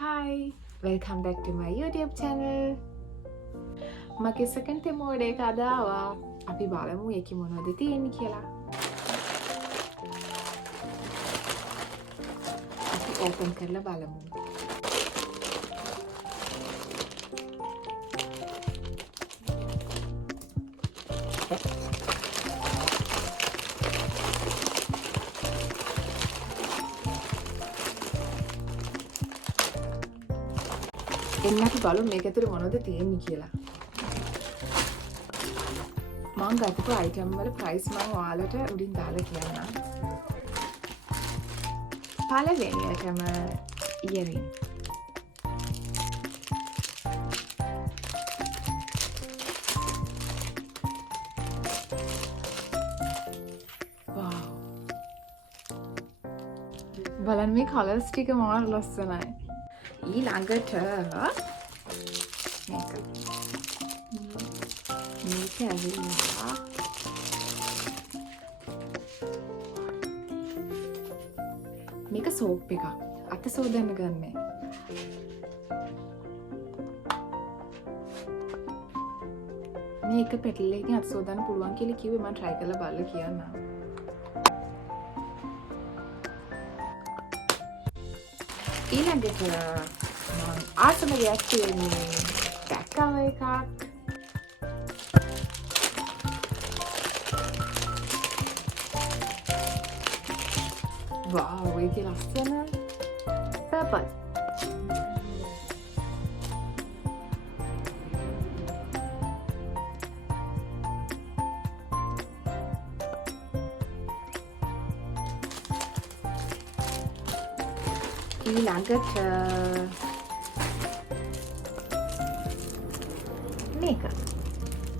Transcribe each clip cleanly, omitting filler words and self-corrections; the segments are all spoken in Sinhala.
Hi, welcome back to my YouTube channel. මගේ second mode එක අද ආවා. අපි බලමු ඒකේ මොනවද තියෙන්නේ කියලා. අපි open කරලා බලමු. එන්න අපි බලමු මේක ඇතුලේ මොනවද තියෙන්නේ කියලා. මම ගත්ත item වල price මම ඔයාලට උඩින් දාලා කියන්නම්. පළවෙනියටම earring. wow. බලන්න මේ colours ටික මාර ලස්සනයි. ඊළඟට මේක ඇවිල්ලා මේක සෝප් එකක් අත සෝදන්න ගන්නේ. මේක පෙට්ටලකින් අත සෝදන්න පුළුවන් කියලා කිව්වේ මම try කරලා බලලා කියන්නම්. ඊළඟට මම ආසම දෙයක් තියෙන්නේ බැක්කව එකක්. wow, ඒකේ ලස්සන purple. ඊළඟට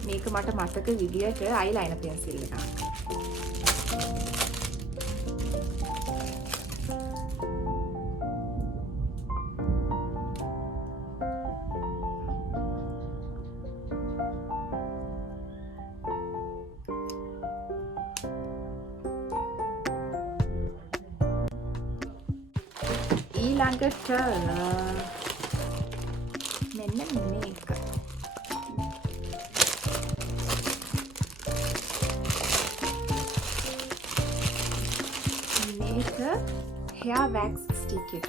මේක මට මතක විදියට අයිලයිනර් පෙන්සිල් එකක්. ඊළඟට මෙන්න මේක. මේක hair wax stick එකක්.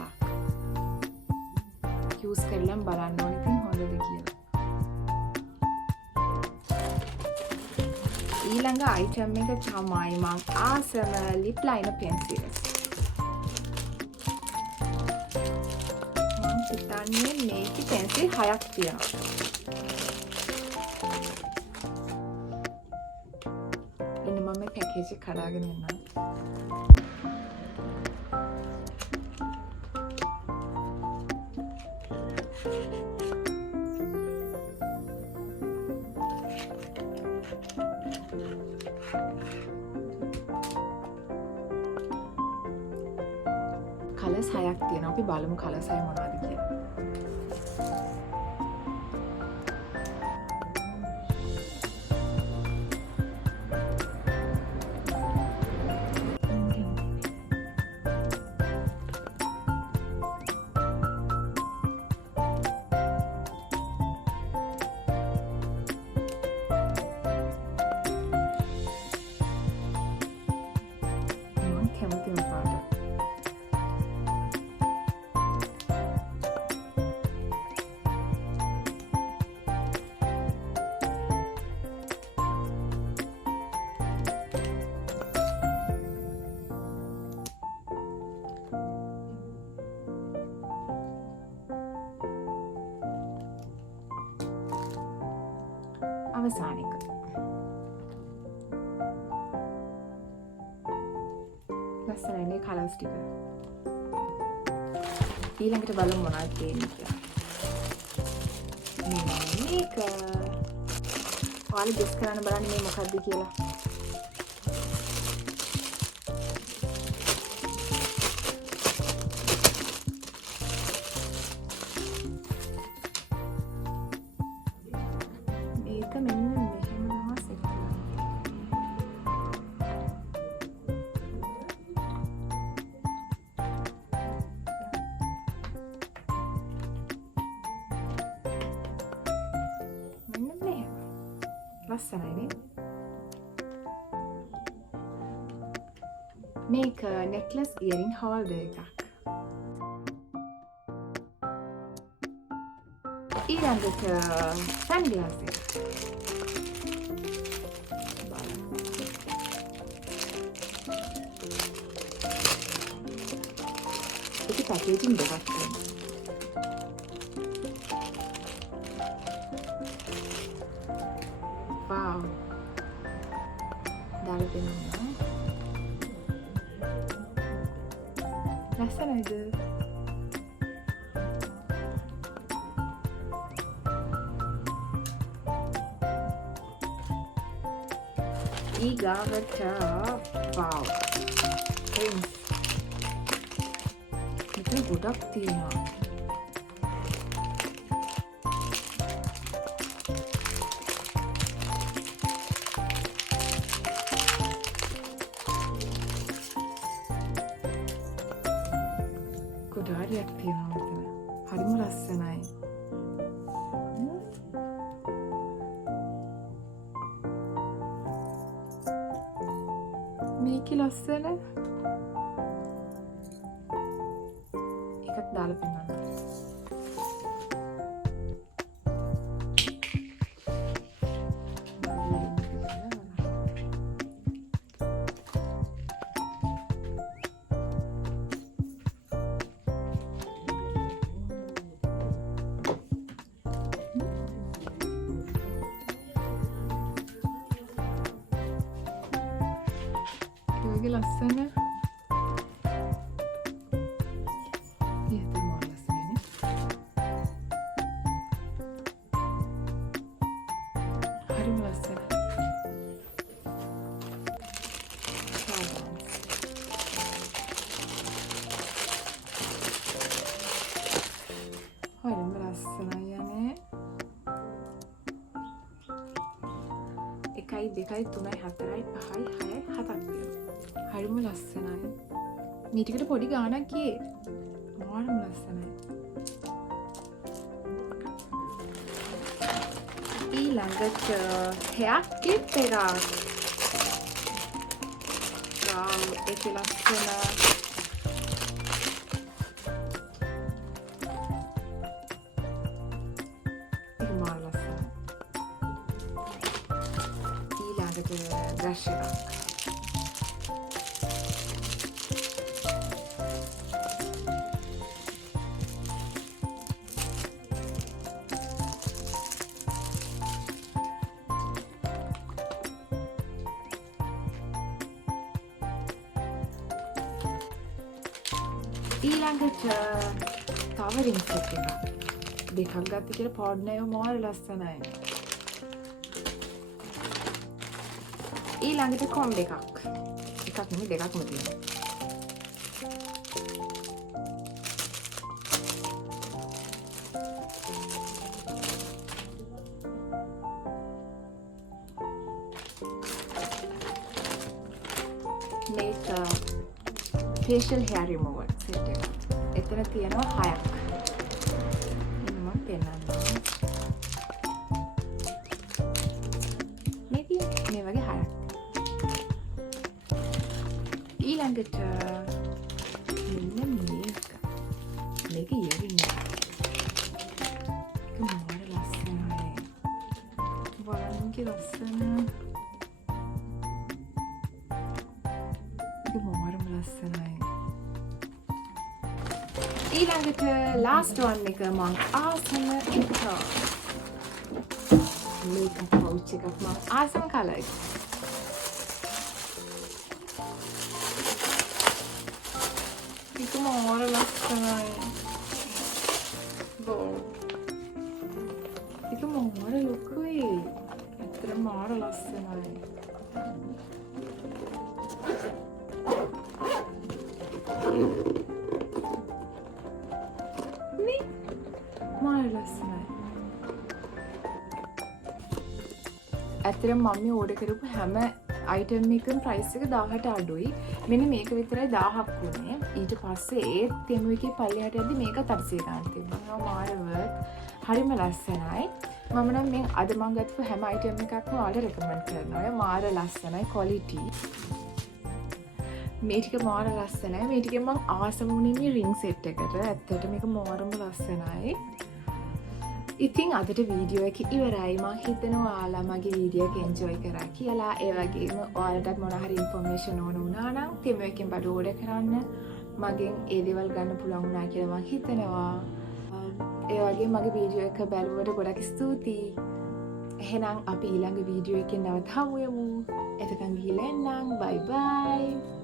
use කරලම බලන්න ඕනේ ඉතින් හොඳද කියලා. ඊළඟ item එක තමයි මම ආසම lip liner pencil. හිතන්නේ මේකේ pencil 6ක් තියෙනවා. එන්න මම මේ package එක කඩාගෙන එන්නම්. කලර්ස් 6ක් තියෙනවා. අපි බලමු කලර්ස් 6 මොනවද කියලා. මම කැමතිම පාට. අවසාන එක. ලස්සනයි මේ කලර්ස් ටික. ඊළඟට බලමු මොනවද තියෙන්නේ කියලා. මේක. ඔයාලා ගෙස් කරන්න බලන්න මේ මොකක්ද කියලා. මේක මෙන්න මෙහෙම තමයි සෙට් කරන්නේ. ලස්සනයිනේ. මේක necklace earring holder එකක්. ඊළඟට sunglass එක. ඒකේ පැකේජින් දෙකක් තියෙනවා. Wow. දාලා දෙනවා. ලස්සනයිද? ඊගාවට wow. rings. මෙතන ගොඩක් තියෙනවා. ගොඩාරියක් තියෙනවා මෙතන. හරිම ලස්සනයි. මේකේ ලස්සන එකක් දාලා පෙන්නන්න. Lagi ලස්සන ඉතින් මම ලස්සනනේ. හරිම ලස්සන. හරිම ලස්සනයි යන්නේ. 1 2 3 4 5 6 7ක් හරිම ලස්සනයි. මීටිකට පොඩි ගානක් ගියේ. මාරම ලස්සනයි. ඊළඟට hair clip එකක්. wow, ඒක ලස්සන. ඒක මාර ලස්සනයි. ඊළඟට brush එකක්. ඊළඟට තව රින්ග් සෙට් එකක්. දෙකක් ගත්ත කියලා පාඩ්නර් එක මාර ලස්සනයි. ඊළඟට කොම්බ් එකක්. එකක් නෙමෙයි දෙකක්ම තියෙනවා. මේක facial hair remover set එක. එතන තියෙනවා 6ක්. මම පෙන්නන්නම්. මේ වගේ 6ක්. ඊළඟට මෙන්න මේක. මේක earring එක. ඒක මාර ලස්සනයි. බලන්නකෝ ලස්සන. ඒක මාරම ලස්සනයි. ඊළඟට last one එක මං ආසම එක. මේක pouch එකක් මං ආසම colour එක. ඒක මාර ලස්සනයි. wow. ඒක මාර ලොකුයි. ඇත්තටම මාර ලස්සනයි. මාර ලස්සනයි. ඇත්තටම මම මේ ඕඩර් කරපු හැම අයිටම් එකකම ප්‍රයිස් එක 1000ට අඩුයි. මෙන්න මේක විතරයි 1000ක් වුණේ. ඊට පස්සේ ඒ තෙමු එකේ පල්ලෙහාට යද්දි මේක 800 ගන්න තිබුණා. මාර වර්ත්. හරිම ලස්සනයි. මම නම් මේ අද මං ගත්තු හැම අයිටම් එකක්ම ඔයාලට රෙකමන්ඩ් කරනවා. ඔය මාර ලස්සනයි quality. මේ ටික මාර ලස්සනයි. මේ ටිකෙන් මං ආසම වුණේ මේ රින් සෙට් එකට. ඇත්තට මේක මාරම ලස්සනයි. ඉතින් අදට වීඩියෝ එක ඉවරයි. මං හිතනවා ඔයාලා මගේ වීඩියෝ එක එන්ජොයි කරා කියලා. ඒ වගේම ඔයාලටත් මොන හරි ඉන්ෆර්මේෂන් ඕන වුණා නම් තෙමු එකෙන් බඩ ඕඩර් කරන්න. මගෙන් ඒ දේවල් ගන්න පුළුවන් වුණා කියලා මං හිතනවා. ඒ වගේ මගේ වීඩියෝ එක බැලුවට ගොඩක් ස්තුතියි. එහෙනම් අපි ඊළඟ වීඩියෝ එකෙන් නැවත හමු වෙමු. එතකන් ගිහලා එන්නම්. බයි බයි.